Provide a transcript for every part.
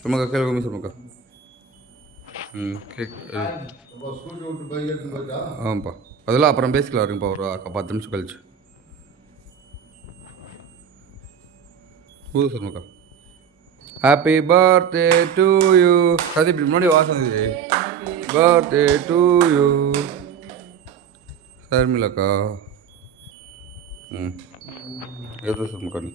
சும்மாக்கா கீழே கும்மி சொல்லுமாக்கா. கேக் ஆமாப்பா, அதெல்லாம் அப்புறம் பேசிக்கலாம் இருக்குப்பா, ஒரு 10 நிமிஷம் கழிச்சு. ஊது சொல்லுமாக்கா. Happy birthday to you. அது இப்படி முன்னாடி வாசம் இது. பர்த்டே டு யூ சர்மிளாக்கா. எது சொல்லுமாக்கா நீ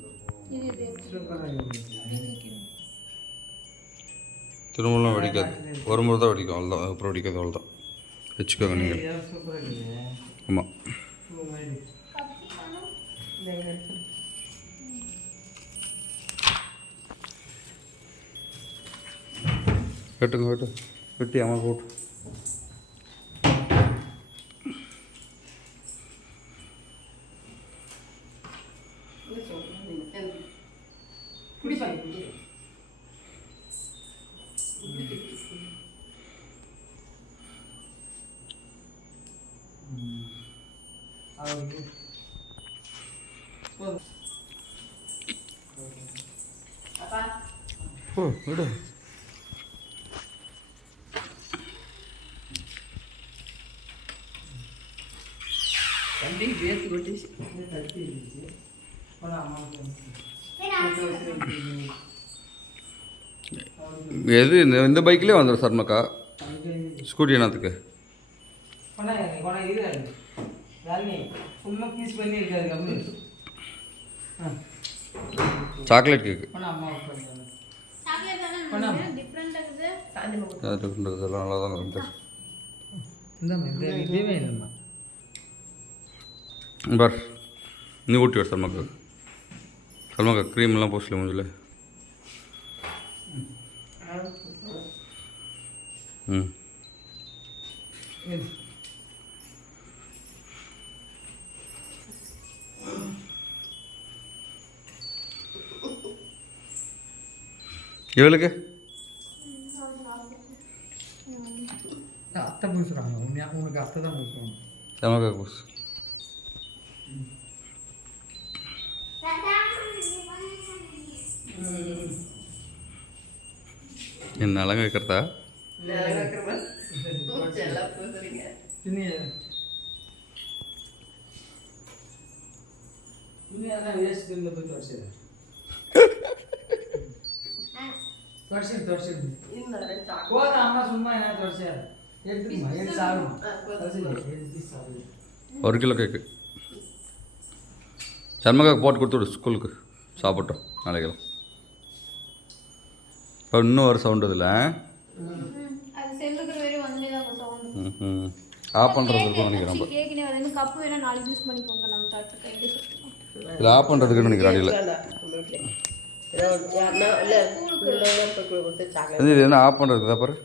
திரும்பலாம் வெடிக்காது, ஒரு முறை தான் வெடிக்கும், அவ்வளோதான். அப்புறம் வெடிக்காது, அவ்வளோதான். வச்சுக்கோங்க நீங்கள். ஆமாம், வெட்டுங்க வெட்டு, வெட்டி அம்மா போட்டு. ஓ விடு. எது இந்த பைக்லேயே வந்துடும் சர்மக்கா. ஸ்கூட்டி என்னத்துக்கு? சாக்லேட் கேக்கு நல்லா தான் இருக்கும். பார் நீ ஊட்டி வர சர்மாக்கா. சர்மாக்கா க்ரீம்லாம் போஸ்ட்ல முடியல. இவளுக்கு அத்தை பூசுறாங்க. உனக்கு அத்தை தான் பூசுவாங்க. சமக்கா பூசு. என்ன அழகா வைக்கிறதா? ஒரு கிலோ கேக்கு சர்மக்காக்கு போட்டு கொடுத்துவிடு, ஸ்கூலுக்கு சாப்பிட்டோம் நாளைக்கெல்லாம். இப்போ இன்னும் ஒரு சவுண்டு இதில் ஆஃப் பண்ணுறது இருக்குன்னு நினைக்கிறேன். இதில் ஆஃப் பண்ணுறதுக்குன்னு நினைக்கிறேன். அடியில் இது என்ன ஆஃப் பண்ணுறது தான் பாரு.